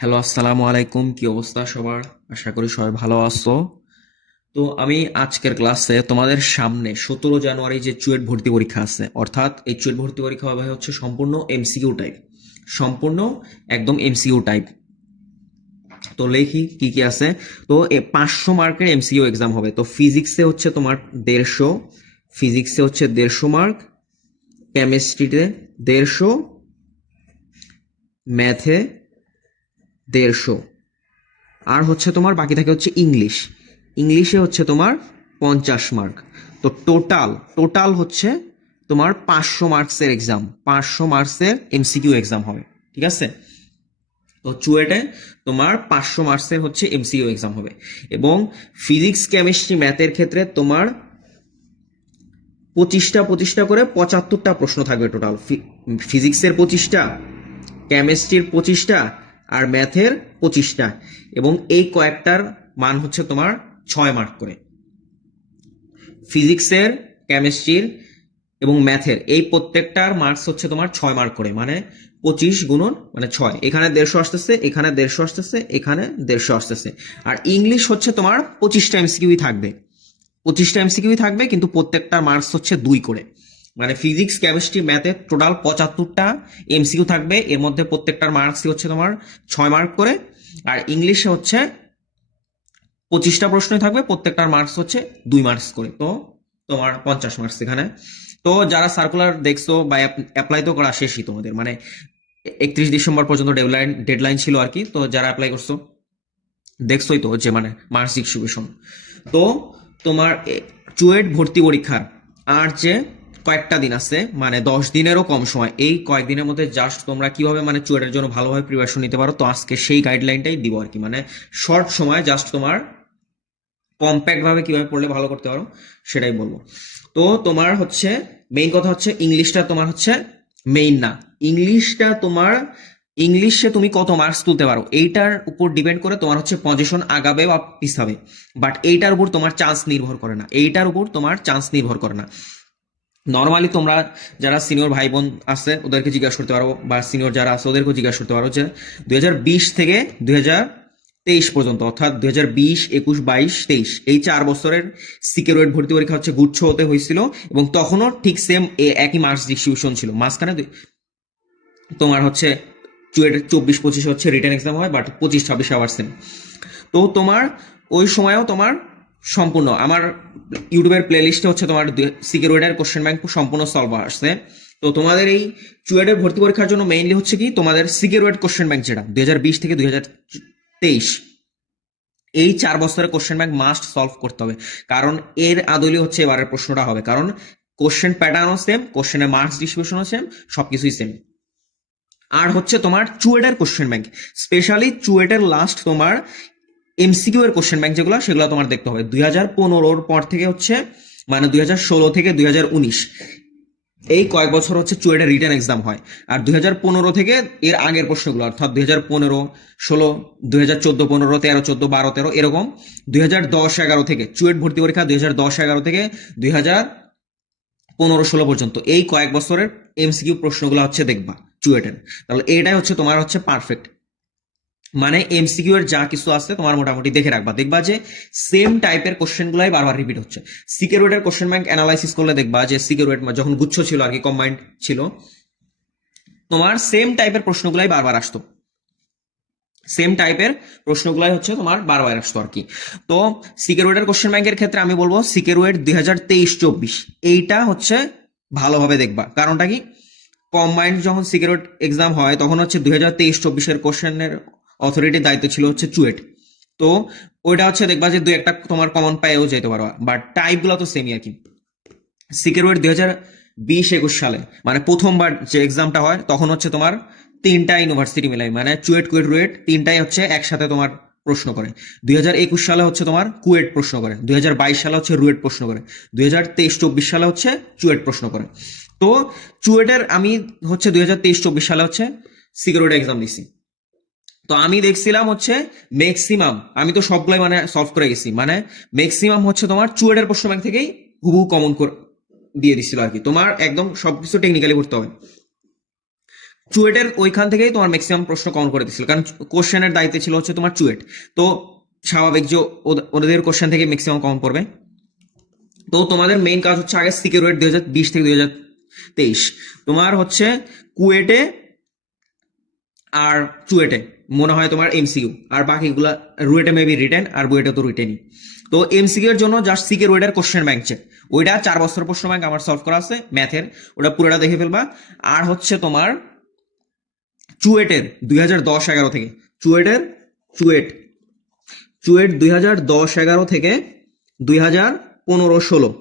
Hello, আসসালামু আলাইকুম। কি অবস্থা সবার? আশা করি সবাই ভালো আছো। তো আমি আজকের ক্লাসে তোমাদের সামনে 17 জানুয়ারি যে চুয়েট ভর্তি পরীক্ষা আছে, অর্থাৎ এই চুয়েট ভর্তি পরীক্ষা হবে হচ্ছে সম্পূর্ণ এমসিকিউ টাইপ, সম্পূর্ণ একদম এমসিকিউ টাইপ। তো লেখি কি কি আছে। তো 500 মার্কের এমসিকিউ এক্সাম হবে। তো ফিজিক্সে হচ্ছে তোমার 150, ফিজিক্সে হচ্ছে 150 মার্ক, কেমিস্ট্রিতে 150, ম্যাথে 150, আর হচ্ছে তোমার বাকি থাকে হচ্ছে ইংলিশ। ইংলিশে হচ্ছে তোমার 50 মার্ক। তো টোটাল টোটাল হচ্ছে তোমার 500 মার্কসের এক্সাম, 500 মার্কসের এমসিকিউ এক্সাম হবে। ঠিক আছে? তো চুয়েটে তোমার 500 মার্কসের হচ্ছে এমসিকিউ এক্সাম হবে। এবং ফিজিক্স কেমিস্ট্রি ম্যাথের ক্ষেত্রে তোমার 25টা করে 75টা প্রশ্ন থাকবে টোটাল। ফিজিক্সের 25টা, কেমিস্ট্রির 25টা, আর ম্যাথের 25টা। এবং এই কয়েকটার মান হচ্ছে তোমার 6 মার্ক করে। ফিজিক্সের, কেমিস্ট্রির এবং ম্যাথের এই প্রত্যেকটার মার্কস হচ্ছে তোমার 6 মার্ক করে, মানে 25 গুণন মানে 6। এখানে 150 আসতেছে, এখানে 150 আসতেছে, এখানে 150 আসতেছে। আর ইংলিশ হচ্ছে তোমার 25টা এমসিকিউই থাকবে, 25টা এমসিকিউই থাকবে, কিন্তু প্রত্যেকটার মার্কস হচ্ছে 2 করে। মানে ফিজিক্স কেমিস্ট্রি ম্যাথে টোটাল 75টা এমসিকিউ থাকবে, এর মধ্যে প্রত্যেকটার মার্কসই হচ্ছে তোমার 6 মার্ক করে। আর ইংলিশে হচ্ছে 25টা প্রশ্নই থাকবে, প্রত্যেকটার মার্কস হচ্ছে 2 মার্কস করে। তো তোমার 50 মার্কস এখানে। তো যারা সার্কুলার দেখছো বা অ্যাপ্লাই তো করা শেষই তোমাদের, মানে 31 ডিসেম্বর পর্যন্ত ডেডলাইন ছিল আর কি। তো যারা অ্যাপ্লাই করছো দেখছোই তো যে মানে মার্কস ডিস্ট্রিবিউশন। তো তোমার চুয়েট ভর্তি পরীক্ষার আর যে কয়েকটা দিন আছে, মানে 10 দিনেরও কম সময়, এই কয়েকদিনের মধ্যে জাস্ট তোমরা কিভাবে মানে চুয়েটের জন্য ভালোভাবে প্রিপারেশন নিতে পারো, তো আজকে সেই গাইডলাইনটাই দিব আর কি। মানে শর্ট সময় জাস্ট তোমার কম্প্যাক্ট ভাবে কিভাবে পড়লে ভালো করতে পারো সেটাই বলবো। তো তোমার হচ্ছে মেইন কথা হচ্ছে ইংলিশটা তোমার হচ্ছে মেইন না। ইংলিশটা তোমার, ইংলিশে তুমি কত মার্কস তুলতে পারো এইটার উপর ডিপেন্ড করে তোমার হচ্ছে পজিশন আগাবে বা পিছাবে। বাট এইটার উপর তোমার চান্স নির্ভর করে না, এইটার উপর তোমার চান্স নির্ভর করে না। নর্মালি তোমরা যারা সিনিয়র ভাই বোন আছে ওদেরকে জিজ্ঞাসা করতে পারো, বা সিনিয়র যারা আছে ওদেরকেও জিজ্ঞাসা করতে পারো যে 2020 থেকে 2023 পর্যন্ত, অর্থাৎ 2020, 21, 22, 23 এই 4 বছরের সিকিউরিটি ভর্তি পরীক্ষা হচ্ছে গুচ্ছ হতে হয়েছিল। এবং তখনও ঠিক সেম একই মার্কস ডিস্ট্রিবিউশন ছিল। মাঝখানে তোমার হচ্ছে চুয়েটের 24-25 হচ্ছে রিটেন এক্সাম হয়, বাট 25-26 আবার সেম। তো তোমার ওই সময়ও তোমার সম্পূর্ণ আমার ইউটিউবের প্লে লিস্টে হচ্ছে তোমার সিকিউরিটির কোশ্চেন ব্যাংক সম্পূর্ণ সলভ আসছে। তো তোমাদের এই চুয়েটের ভর্তি পরীক্ষার জন্য মেইনলি হচ্ছে কি তোমাদের সিকিউরিটি কোশ্চেন ব্যাংক, যেটা 2020 থেকে 2023, এই 4 বছরের কোশ্চেন ব্যাংক মাস্ট সলভ করতে হবে। কারণ এর আদলে হচ্ছে এবারের প্রশ্নটা হবে, কারণ কোশ্চেন প্যাটার্নও সেম, কোশ্চেনের মার্কস ডিস্ট্রিবিউশনও সেম, সবকিছুই সেম। আর হচ্ছে তোমার চুয়েটের কোশ্চেন ব্যাংক, স্পেশালি চুয়েটের লাস্ট তোমার এমসিকিউ এর কোশ্চেন ব্যাংক যেগুলো, সেগুলো তোমার দেখতে হবে 2015 পর থেকে হচ্ছে, মানে 2016 থেকে 2019 এই কয়েক বছর হচ্ছে চুয়েটের রিটেন এক্সাম হয়। আর 2015 থেকে এর আগের প্রশ্নগুলো, অর্থাৎ 2015, 16, 2014, 15, 13, 14, 12, 13 এরকম 2010-11 থেকে চুয়েট ভর্তি পরীক্ষা 2010-11 থেকে 2015-16 পর্যন্ত এই কয়েক বছরের এমসিকিউ প্রশ্নগুলো হচ্ছে দেখবা চুয়েটের। তাহলে এটাই হচ্ছে তোমার হচ্ছে পারফেক্ট, মানে এমসিকিউ এর যা কিছু আছে তোমার মোটামুটি দেখে রাখবা, দেখবা যে সেম টাইপের কোশ্চেন গুলাই বারবার রিপিট হচ্ছে। সিকিউরিটির কোশ্চেন ব্যাংক অ্যানালাইসিস করলে দেখবা যে সিকিউরিটি যখন গুচ্ছ ছিল আর কি, কম্বাইন্ড ছিল, তোমার সেম টাইপের প্রশ্নগুলাই বারবার আসতো, সেম টাইপের প্রশ্নগুলাই হচ্ছে তোমার বারবার আসতো আর কি। তো সিকিউরিটির কোশ্চেন ব্যাংকের ক্ষেত্রে আমি বলবো সিকিউরিটি 2023-24 এইটা হচ্ছে ভালোভাবে দেখবা। কারণটা কি, কম্বাইন্ড যখন সিকিউরিটি এক্সাম হয় তখন হচ্ছে 2023-24 কোশ্চেনের অথরিটির দায়িত্ব ছিল হচ্ছে চুয়েট। তো ওইটা হচ্ছে দেখবা যে দুই একটা তোমার কমন পাইও যেতে পারো, বাট টাইপ গুলো তো সেমই আর কি। সিকিউরিটি 2020-21 সালে মানে প্রথমবার যে এক্সামটা হয় তখন হচ্ছে তোমার 3টা ইউনিভার্সিটি মিলাই, মানে চুয়েট, কুয়েট, রুয়েট তিনটাই হচ্ছে একসাথে তোমার প্রশ্ন করে। 2021 সালে হচ্ছে তোমার কুয়েট প্রশ্ন করে, 2022 সালে হচ্ছে রুয়েট প্রশ্ন করে, 2023-24 সালে হচ্ছে চুয়েট প্রশ্ন করে। তো চুয়েটের আমি হচ্ছে 2023-24 সালে হচ্ছে সিকিউরিটি এক্সাম দিছি। তো আমি দেখছিলাম হচ্ছে ম্যাক্সিমাম, আমি তো সবগুলাই মানে সলভ করে গেছি, মানে ম্যাক্সিমাম হচ্ছে তোমার চুয়েটের প্রশ্ন ব্যাংক থেকেই হুবহু কমন দিয়ে দিছিল আর কি। তোমার একদম সবকিছু টেকনিক্যালি করতে হবে। চুয়েটের ওইখান থেকেই তোমার ম্যাক্সিমাম প্রশ্ন কমন করে দিচ্ছিল, কারণ কোশ্চেনের দায়িত্বে ছিল হচ্ছে তোমার চুয়েট, তো স্বাভাবিক যে ওদের কোশ্চেন থেকে ম্যাক্সিমাম কমন পড়বে। তো তোমাদের মেইন কাজ হচ্ছে আগে সিকে রুয়েট 2020 থেকে 2023 তোমার হচ্ছে কুয়েটে আর চুয়েটে মনে হয় তোমার এমসিকিউ, আর বাকিগুলা রুয়েটে মেবি রিটেন, আর বুয়েটে তো রিটেনই। তো এমসিকিউ এর জন্য জাস্ট সিকে রুয়েটের কোশ্চেন ব্যাংক চেক, ওইটা 4 বছর প্রশ্ন ব্যাংক আমার সলভ করা আছে ম্যাথের, ওটা পুরোটা দেখে ফেলবা। আর হচ্ছে তোমার চুয়েটের 2010-11 থেকে, চুয়েটের চুয়েট চুয়েট 2010-11 থেকে 2015-16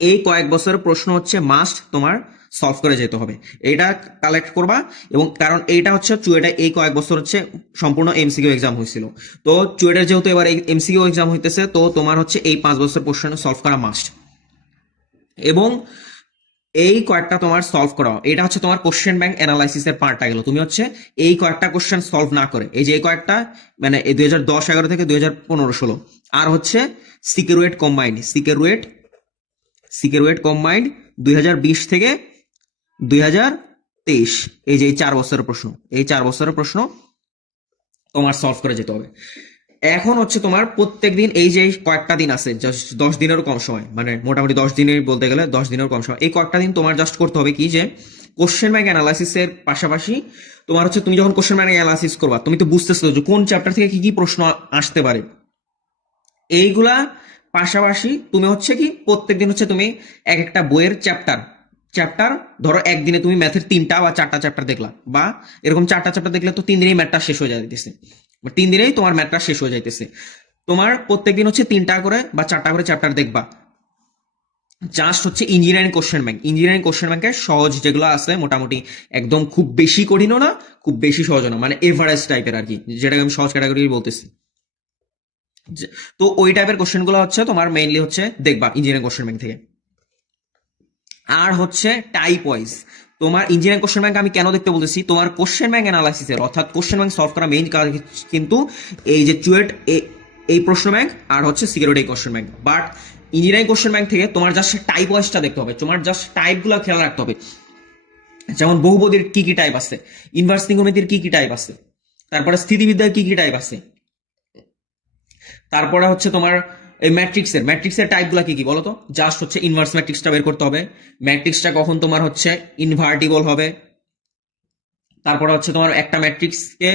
এই কয়েক বছরের প্রশ্ন হচ্ছে মাস্ট তোমার সলভ করে যেতে হবে, এটা কালেক্ট করবা। এবং কারণ এইটা হচ্ছে চুয়েটে এই কয়েক বছর হচ্ছে সম্পূর্ণ এমসিকিউ এক্সাম হয়েছিল, তো চুয়েটের যেহেতু এবার এমসিকিউ এক্সাম হইতেছে, তো তোমার হচ্ছে এই 5 বছর প্রশ্ন সলভ করা মাস্ট। এবং এই কয়েকটা তোমার সলভ করা, এটা হচ্ছে তোমার কোশ্চেন ব্যাংক অ্যানালাইসিসের পার্টটা গেল। তুমি হচ্ছে এই কয়েকটা কোশ্চেন সলভ না করে, এই যে এই কয়েকটা মানে এই 2010-11 থেকে 2015-16, আর হচ্ছে সিকেরুয়েট কম্বাইন্ড, সিকেরুয়েট কম্বাইন্ড 2020 থেকে 2023, এই যে এই 4 বছরের প্রশ্ন, এই 4 বছরের প্রশ্ন তোমার সলভ করে যেতে হবে। এখন হচ্ছে তোমার প্রত্যেক দিন এই যে কয়েকটা দিন আছে, জাস্ট 10 দিনেরও কম সময়, মানে মোটামুটি 10 দিনের বলতে গেলে 10 দিনেরও কম সময়, এই কয়েকটা দিন তোমার জাস্ট করতে হবে কি যে কোশ্চেন ব্যাংক অ্যানালাইসিসের পাশাপাশি তোমার হচ্ছে তুমি যখন কোশ্চেন ব্যাংক অ্যানালাইসিস করবা, তুমি তো বুঝতেছো যে কোন চ্যাপ্টার থেকে কি কি প্রশ্ন আসতে পারে, এইগুলা পাশাপাশি তুমি হচ্ছে কি প্রত্যেকদিন হচ্ছে তুমি এক একটা বইয়ের চ্যাপ্টার চ্যাপ্টার ধরো একদিনে তুমি ম্যাথের 3টা বা 4টা চ্যাপ্টার দেখলা, বা এরকম 4টা চ্যাপ্টার দেখলে তো 3 দিনেই ম্যাথটা শেষ হয়ে যাইতেছে, 3 দিনেই তোমার ম্যাথটা শেষ হয়ে যাইতেছে। তোমার প্রত্যেকদিন হচ্ছে 3টা করে বা 4টা করে চ্যাপ্টার দেখবা, জাস্ট হচ্ছে ইঞ্জিনিয়ারিং কোশ্চেন ব্যাংকের সহজ যেগুলো আছে মোটামুটি, একদম খুব বেশি কঠিনও না খুব বেশি সহজও না, মানে এভারেজ টাইপের আর কি, যেটাকে আমি সহজ ক্যাটাগরি বলতেছি। তো ওই টাইপের কোশ্চেনগুলো হচ্ছে তোমার মেইনলি হচ্ছে দেখবা ইঞ্জিনিয়ারিং কোশ্চেন ব্যাংক থেকে। আর হচ্ছে টাইপ ওয়াইজ তোমার ইঞ্জিনিয়ারিং কোশ্চেন ব্যাংক আমি কেন দেখতে বলতেছি, তোমার কোশ্চেন ব্যাংক অ্যানালাইসিসের অর্থাৎ কোশ্চেন ব্যাংক সলভ করা মেইন কাজ কিন্তু এই যে চুয়েট এই প্রশ্ন ব্যাংক আর হচ্ছে security question bank. But engineering question bank থেকে তোমার জাস্ট টাইপ ওয়াইজটা দেখতে হবে, তোমার জাস্ট টাইপগুলো খেয়াল রাখতে হবে, যেমন বহুপদীর কি কি টাইপ আছে, ইনভার্স ত্রিকোণমিতির কি কি টাইপ আছে, তারপরে স্থিতিবিদ্যার কি কি টাইপ আছে, তারপরে হচ্ছে তোমার এই ম্যাট্রিক্সের টাইপগুলো কি কি বলো তো, জাস্ট হচ্ছে ইনভার্স ম্যাট্রিক্সটা বের করতে হবে, ম্যাট্রিক্সটা কখন তোমার হচ্ছে ইনভার্টিবল হবে, তারপরে হচ্ছে তোমার একটা ম্যাট্রিক্সকে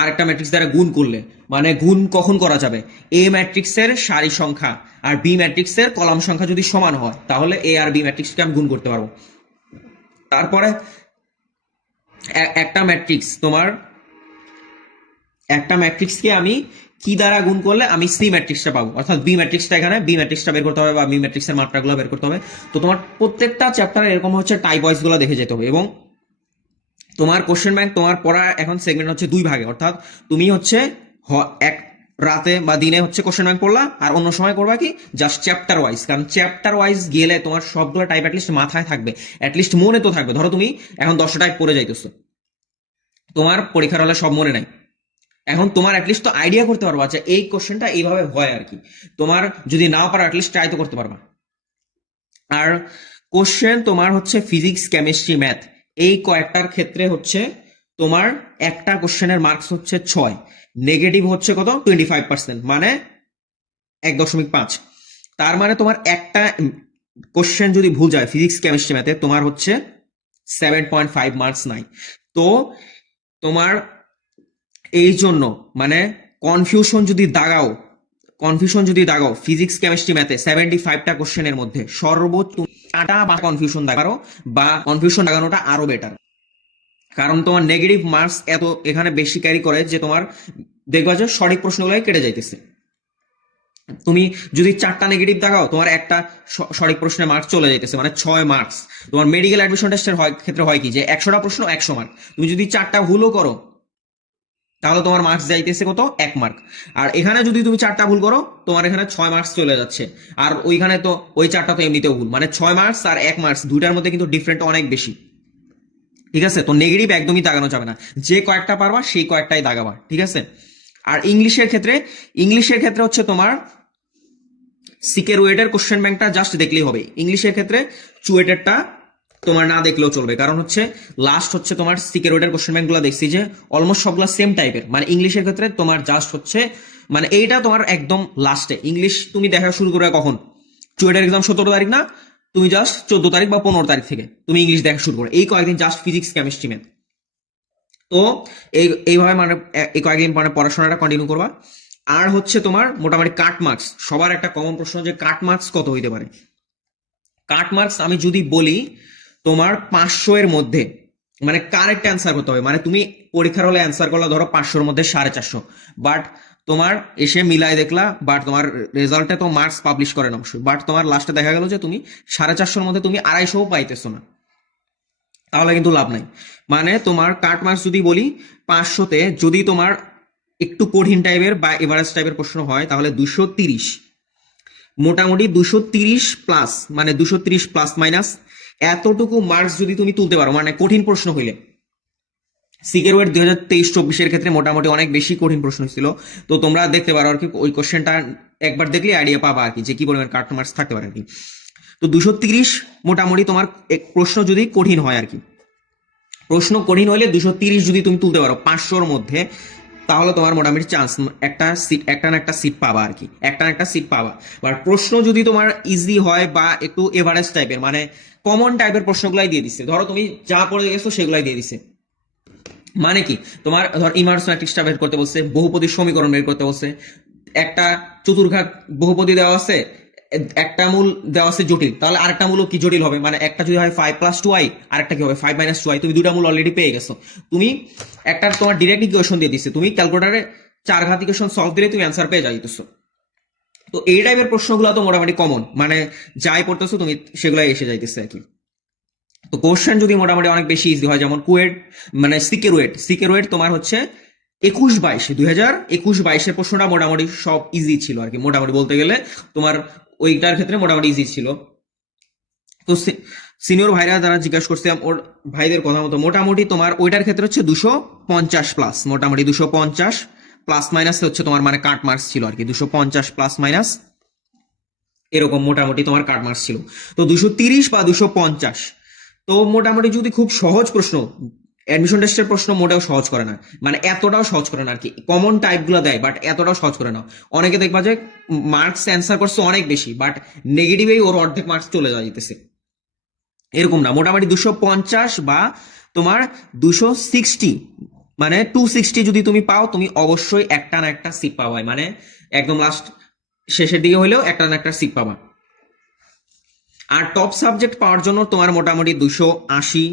আরেকটা ম্যাট্রিক্স দ্বারা গুণ করলে মানে গুণ কখন করা যাবে, এ ম্যাট্রিক্সের সারি সংখ্যা আর বি ম্যাট্রিক্সের কলাম সংখ্যা যদি সমান হয় তাহলে এ আর বি ম্যাট্রিক্সকে আমি গুণ করতে পারবো। তারপরে একটা ম্যাট্রিক্স তোমার একটা ম্যাট্রিক্সকে আমি কি দ্বারা গুণ করলে আমি সি ম্যাট্রিক্সটা পাবো, অর্থাৎ বি ম্যাট্রিক্সটা এখানে বি ম্যাট্রিক্সটা বের করতে হবে বা বি ম্যাট্রিক্সের মাত্রাগুলো বের করতে হবে। তো তোমার প্রত্যেকটা চ্যাপ্টারে এরকম হচ্ছে টাইপ ওয়াইজ গুলো দেখে যেতে হবে। এবং তোমার কোশ্চেন ব্যাংক তোমার পড়া এখন সেগমেন্ট হচ্ছে 2 ভাগে, অর্থাৎ তুমি হচ্ছে এক রাতে বা দিনে হচ্ছে কোশ্চেন ব্যাংক পড়লা, আর অন্য সময় করবা কি জাস্ট চ্যাপ্টার ওয়াইজ, কারণ চ্যাপ্টার ওয়াইজ গেলে তোমার সবগুলো টাইপ অ্যাটলিস্ট মাথায় থাকবে, অ্যাটলিস্ট মনে তো থাকবে। ধরো তুমি এখন 10টা টাইপ পড়ে যাইতেছো, তোমার পরীক্ষার হলে সব মনে নাই, এখন তোমার অ্যাটলিস্ট তো আইডিয়া করতে পারবা আচ্ছা এই কোশ্চেনটা এইভাবে হয় আর কি, তোমার যদি নাও পারো অ্যাটলিস্ট ট্রাই তো করতে পারবা। আর কোশ্চেন তোমার হচ্ছে ফিজিক্স কেমিস্ট্রি ম্যাথ এই কয়েকটার ক্ষেত্রে হচ্ছে তোমার একটা কোশ্চেনের মার্কস হচ্ছে 6, নেগেটিভ হচ্ছে কত 25%, মানে 1.5। তার মানে তোমার একটা কোশ্চেন যদি ভুল যায় ফিজিক্স কেমিস্ট্রি ম্যাথে তোমার হচ্ছে 7.5 মার্কস নাই। তো তোমার এই জন্য মানে কনফিউশন যদি দাগাও ফিজিক্স কেমিস্ট্রি ম্যাথে 75টা কোশ্চেনের মধ্যে সর্বোচ্চ 8টা বা কনফিউশন দাগারো, বা কনফিউশন দাগানোটা আরো বেটার, কারণ তোমার নেগেটিভ মার্কস এত এখানে বেশি ক্যারি করে যে তোমার দেখবা যে সঠিক প্রশ্নগুলোই কেটে যাইতেছে। তুমি যদি 4টা নেগেটিভ দাগাও তোমার একটা সঠিক প্রশ্নের মার্কস চলে যাইতেছে, মানে 6 মার্কস। তোমার মেডিকেল অ্যাডমিশন টেস্টের ক্ষেত্রে হয় কি যে 100টা প্রশ্ন 100 মার্ক, তুমি যদি 4টা ভুলও করো তাহলে তোমার মার্কস যাইতেছে কত 1 মার্ক। আর এখানে যদি তুমি 4টা ভুল করো তোমার এখানে 6 মার্কস চলে যাচ্ছে, আর ওইখানে তো ওই 4টা তো এমনিতেও ভুল, মানে 6 মার্কস আর 1 মার্কস দুইটার মধ্যে কিন্তু ডিফারেন্ট অনেক বেশি। ঠিক আছে, তো নেগেটিভ একদমই দাগানো যাবে না, যে কয়েকটা পারবা সেই কয়েকটাই দাগাবা, ঠিক আছে। আর ইংলিশের ক্ষেত্রে হচ্ছে তোমার সিকেরুয়েটের কোশ্চেন ব্যাংকটা জাস্ট দেখলেই হবে। ইংলিশের ক্ষেত্রে চুয়েটেরটা তোমার না দেখলেও চলবে, কারণ হচ্ছে লাস্ট হচ্ছে তোমার সিকিউরিটির কোশ্চেন ব্যাংকগুলো দেখছি যে অলমোস্ট সবগুলো সেম টাইপের, মানে ইংলিশের ক্ষেত্রে তোমার জাস্ট হচ্ছে মানে এইটা তোমার একদম লাস্টে ইংলিশ তুমি দেখা শুরু করবে কখন, চুয়েটের এক্সাম 17 তারিখ না, তুমি জাস্ট 14 তারিখ বা 15 তারিখ থেকে তুমি ইংলিশ দেখা শুরু করো, এই কয়েকদিন জাস্ট ফিজিক্স কেমিস্ট্রি ম্যাথ। তো এইভাবে মানে এই কয়েকদিন মানে পড়াশোনাটা কন্টিনিউ করবা। আর হচ্ছে তোমার মোটামুটি কাট মার্কস, সবার একটা কমন প্রশ্ন যে কাট মার্কস কত হইতে পারে। কাট মার্কস আমি যদি বলি তোমার 500 এর মধ্যে, মানে কারেক্ট অ্যান্সার করতে হবে, মানে তুমি পরীক্ষার হলে অ্যান্সার করলা ধরো 500-র মধ্যে 450, বাট তোমার এসে মিলাই দেখলা, বাট তোমার রেজাল্টে তো মার্কস পাবলিশ করে না অবশ্যই, বাট তোমার লাস্টে দেখা গেল যে তুমি 450-র মধ্যে তুমি 250 পাইতেছো না, তাহলে কিন্তু লাভ নাই। মানে তোমার কাট মার্কস যদি বলি 500-তে যদি তোমার একটু কঠিন টাইপের বা এভারেজ টাইপের প্রশ্ন হয় তাহলে 230, মোটামুটি 230 প্লাস, মানে 230 প্লাস মাইনাস এতটুকু মার্কস যদি তুমি তুলতে পারো, মানে কঠিন প্রশ্ন হইলে। সিকের ওয়েট 2023-24 ক্ষেত্রে মোটামুটি অনেক বেশি কঠিন প্রশ্ন ছিল, তো তোমরা দেখতে পারো আর কি, ওই কোশ্চেনটা একবার দেখলে আইডিয়া পাবা আর কি যে কি পরিমাণ কাট মার্কস থাকতে পারে আর কি। তো 230 মোটামুটি তোমার প্রশ্ন যদি কঠিন হয় আর কি, প্রশ্ন কঠিন হলে 230 যদি তুমি তুলতে পারো 500-র মধ্যে, তাহলে তোমার মোটামুটি চান্স একটা সিট, একটা না একটা সিট পাবা আর কি, একটা না একটা সিট পাবা। বাট প্রশ্ন যদি তোমার ইজি হয় বা একটু এভারেজ টাইপের, মানে কমন টাইপের প্রশ্নগুলাই দিয়ে দিচ্ছে, ধরো তুমি যা পড়ে গেছো সেগুলাই দিয়ে দিচ্ছে, মানে কি তোমার ধর ইমার্স ম্যাট্রিক্সটা বের করতে বলছে, বহুপদীর সমীকরণ বের করতে বলছে, একটা চতুর্ঘাত বহুপদী দেওয়া আছে, একটা মূল দেওয়া আছে জটিল, তাহলে আরেকটা মূল কি জটিল হবে, মানে একটা যদি হয় 5+2i, আরেকটা কি হবে 5-2i, তুমি দুটা মূল অলরেডি পেয়ে গেছো, তুমি একটা তোমার ডিরেক্ট ইকুয়েশন দিয়ে দিচ্ছে, তুমি ক্যালকুলেটারে 4 ঘাত ইকুয়েশন সলভ দিলে তুমি অ্যান্সার পেয়ে যাইতেছো। তো এই টাইপের প্রশ্নগুলো তো মোটামুটি কমন, মানে যাই পড়তেছো তুমি সেগুলাই এসে যাইতেছে আর কি। তো কোশ্চেন যদি মোটামুটি অনেক বেশি ইজি হয়, যেমন কুয়েট মানে সিকেরোয়েট তোমার হচ্ছে 2021-22 প্রশ্নটা মোটামুটি সব ইজি ছিল আর কি, মোটামুটি বলতে গেলে তোমার ওইটার ক্ষেত্রে মোটামুটি ইজি ছিল। তো সিনিয়র ভাইরা যারা জিজ্ঞাসা করছে ওর ভাইদের কথা মতো মোটামুটি তোমার ওইটার ক্ষেত্রে হচ্ছে 250 প্লাস, মোটামুটি 250 প্লাস মাইনাস হচ্ছে তোমার মানে কাট মার্কস ছিল আর কি, 250 প্লাস মাইনাস এরকম মোটামুটি তোমার কাট মার্কস ছিল। তো 230 বা 250, তো মোটামুটি যদি খুব সহজ প্রশ্ন, অ্যাডমিশন টেস্টের প্রশ্ন মোটেও সহজ করে না, মানে এতটাও সহজ করে না আর কি, কমন টাইপগুলো দেয় বাট এতটাও সহজ করে না। অনেকে দেখবা যে মার্কস অ্যান্সার করছে অনেক বেশি, বাট নেগেটিভেই ওর অর্ধেক মার্কস চলে যাইতেছে, এরকম না। মোটামুটি 250 বা তোমার 260, মানে 260 যদি তুমি পাও, তুমি অবশ্যই একটা না একটা সিট পাবা, মানে একদম লাস্ট শেষের দিকে হলেও একটা না একটা সিট পাবা। আর টপ সাবজেক্ট পাওয়ার জন্য তোমার মোটামুটি 280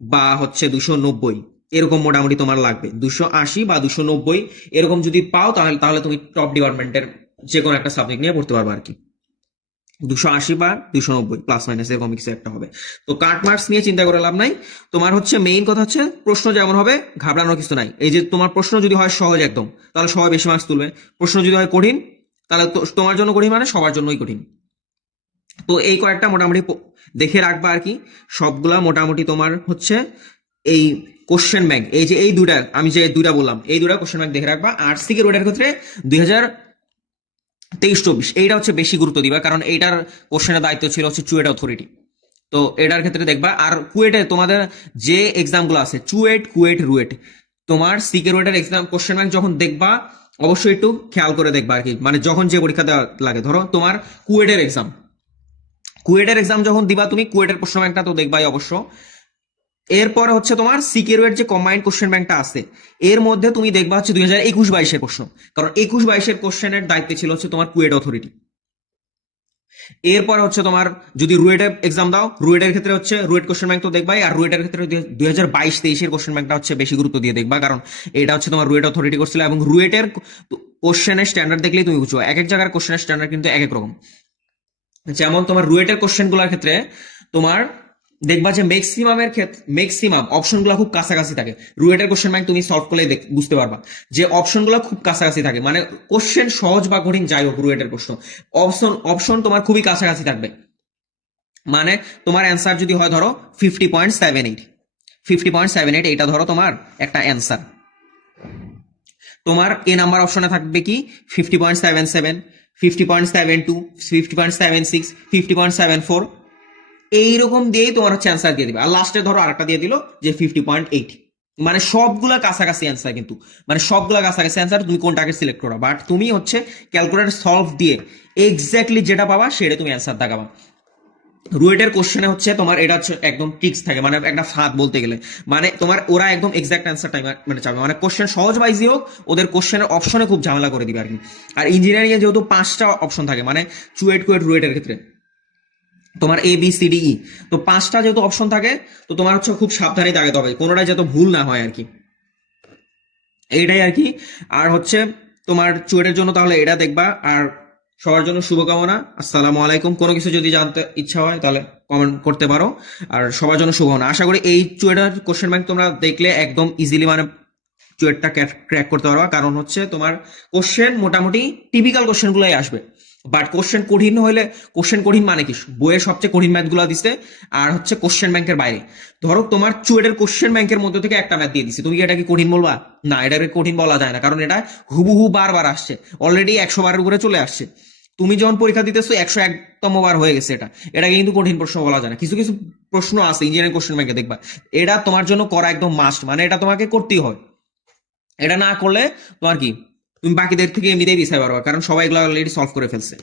বা হচ্ছে 290 এরকম মোটামুটি তোমার লাগবে, 280 বা 290 এরকম যদি পাও তাহলে তাহলে তুমি টপ ডিপার্টমেন্টের যে কোনো একটা সাবজেক্ট নিয়ে পড়তে পারবে আর কি। 280 বা 290 প্লাস মাইনাস এরকম কিছু একটা হবে। তো কাট মার্কস নিয়ে চিন্তা করে লাভ নাই, তোমার হচ্ছে মেইন কথা হচ্ছে প্রশ্ন যেমন হবে ঘাবড়ানোর কিছু নাই। এই যে তোমার প্রশ্ন যদি হয় সহজ একদম, তাহলে সবাই বেশি মার্কস তুলবে, প্রশ্ন যদি হয় কঠিন তাহলে তোমার জন্য কঠিন মানে সবার জন্যই কঠিন। তো এই কয়েকটা মোটামুটি দেখে রাখবা আর কি, সবগুলা মোটামুটি তোমার হচ্ছে এই কোশ্চেন ব্যাংক, এই যে এই দুটা আমি যে দুটা বললাম এই দুটা কোশ্চেন ব্যাংক দেখে রাখবা। আর সিকের ওটার ক্ষেত্রে 2023-24 এইটা হচ্ছে বেশি গুরুত্ব দিবা, কারণ এইটার কোশ্চেনের দায়িত্ব ছিল হচ্ছে চুয়েট অথরিটি, তো এটার ক্ষেত্রে দেখবা। আর কুয়েটে তোমাদের যে এক্সামগুলো আছে চুয়েট, কুয়েট, রুয়েট, তোমার সিকের ওয়েটের এক্সাম কোশ্চেন ব্যাংক যখন দেখবা অবশ্যই একটু খেয়াল করে দেখবা আর কি, মানে যখন যে পরীক্ষা দেওয়া লাগে, ধরো তোমার কুয়েটের এক্সাম যখন দিবা তুমি কুয়েটের কোশ্চেন ব্যাংকটা তো দেখবাই অবশ্য। এরপরে হচ্ছে তোমার সিকিউর যে কম্বাইন্ড কোশ্চেন ব্যাংকটা আছে এর মধ্যে তুমি দেখবা হচ্ছে 2021-22 প্রশ্ন, কারণ 21-22 কোশ্চেনের দায়িত্ব ছিল হচ্ছে তোমার কুয়েট অথরিটি। এরপর হচ্ছে তোমার যদি রুয়েটের এক্সাম দাও, রুয়েটের ক্ষেত্রে হচ্ছে রুয়েট কোশ্চেন ব্যাংক তো দেখবাই, আর রুয়েটের ক্ষেত্রে 2022-23 কোশ্চেন ব্যাংকটা হচ্ছে বেশি গুরুত্ব দিয়ে দেখবা, কারণ এটা হচ্ছে তোমার রুয়েট অথরিটি করছিল, এবং রুয়েটের কোশ্চেনের স্ট্যান্ডার্ড দেখলেই তুমি বুঝো এক এক জায়গার কোশ্চেনের স্ট্যান্ডার্ড কিন্তু এক এক রকম। যেমন তোমার রুয়েটের কোশ্চেন গুলোর ক্ষেত্রে তোমার দেখবা যে ম্যাক্সিমাম অপশনগুলো খুব কাছাকাছি থাকে, রুয়েটের কোশ্চেন ব্যাংক তুমি সলভ করলে বুঝতে পারবা যে অপশনগুলো খুব কাছাকাছি থাকে, মানে কোশ্চেন সহজ বা কঠিন যাই হোক রুয়েটের প্রশ্ন অপশন তোমার খুবই কাছাকাছি থাকবে। মানে তোমার অ্যান্সার যদি হয় ধরো 50.78 এটা ধরো তোমার একটা অ্যান্সার, তোমার এ নাম্বার অপশনে থাকবে কি 50.77, 50.72, 50.76, 50.74, এইরকম দিয়েই তোমার হচ্ছে অ্যান্সার দিয়ে দিবে। আর লাস্টে ধরো আরেকটা দিয়ে দিল যে 50.8, মানে সবগুলা কাছাকাছি অ্যান্সার, কিন্তু মানে সবগুলা কাছাকাছি অ্যান্সার, তুমি কোনটাকে সিলেক্ট করো, বাট তুমি হচ্ছে ক্যালকুলেটর সলভ দিয়ে এক্স্যাক্টলি যেটা পাবা সেটা তুমি অ্যান্সার দেখাবা। রুয়েটের কোশ্চেনে হচ্ছে তোমার এটা হচ্ছে একদম ট্রিক্স থাকে, মানে একটা ফাঁদ বলতে গেলে, মানে তোমার ওরা একদম এক্সাক্ট অ্যান্সার টাইম মানে চাবে, মানে কোশ্চেন সহজ বাইজি হোক, ওদের কোশ্চেনের অপশনে খুব ঝামেলা করে দিবে আর কি। আর ইঞ্জিনিয়ারিং এ যেহেতু 5টা অপশন থাকে, মানে চুয়েট কুয়েট রুয়েটের ক্ষেত্রে তোমার ABCDE, তো 5টা যেহেতু অপশন থাকে, তো তোমার হচ্ছে খুব সাবধানে দাগাতে হবে, কোনোটাই যাতে ভুল না হয় আর কি, এইটাই আর কি। আর হচ্ছে তোমার চুয়েটের জন্য তাহলে এটা দেখবা। আর সবার জন্য শুভকামনা। আসসালামু আলাইকুম। কোনো কিছু যদি জানতে ইচ্ছা হয় তাহলে কমেন্ট করতে পারো। আর সবার জন্য শুভকামনা। আশা করি এই চুয়েটের কোশ্চেন ব্যাংক তোমরা দেখলে একদম ইজিলি মানে চুয়েটটা ক্র্যাক করতে পারবা, কারণ হচ্ছে তোমার কোশ্চেন মোটামুটি টিপিক্যাল কোশ্চেন গুলাই আসবে। বাট কোশ্চেন কঠিন হইলে, কোশ্চেন কঠিন মানে কি, বইয়ের সবচেয়ে কঠিন ম্যাথ গুলা দিছে আর হচ্ছে কোশ্চেন ব্যাংকের বাইরে। ধরো তোমার চুয়েটের কোশ্চেন ব্যাংকের মধ্যে থেকে একটা ম্যাথ দিয়ে দিছে, তুমি কি এটা কি কঠিন বলবা? না, এটাকে কঠিন বলা যায় না, কারণ এটা হুবহু বারবার আসছে, অলরেডি 100 বারের উপরে চলে আসছে। তুমি যখন পরীক্ষা দিতেছো 101তম বার হয়ে গেছে, এটাকে কিন্তু কঠিন প্রশ্ন বলা যায় না। কিছু কিছু প্রশ্ন আছে ইঞ্জিনিয়ারিং কোশ্চেন ব্যাংকে দেখবা, এটা তোমার জন্য করা একদম মাস্ট, মানে এটা তোমাকে করতেই হয়। এটা না করলে তোমার কি, তুমি বাকিদের থেকে এমনিতেই পিছিয়ে পারবা, কারণ সবাই এগুলো অলরেডি সলভ করে ফেলছে।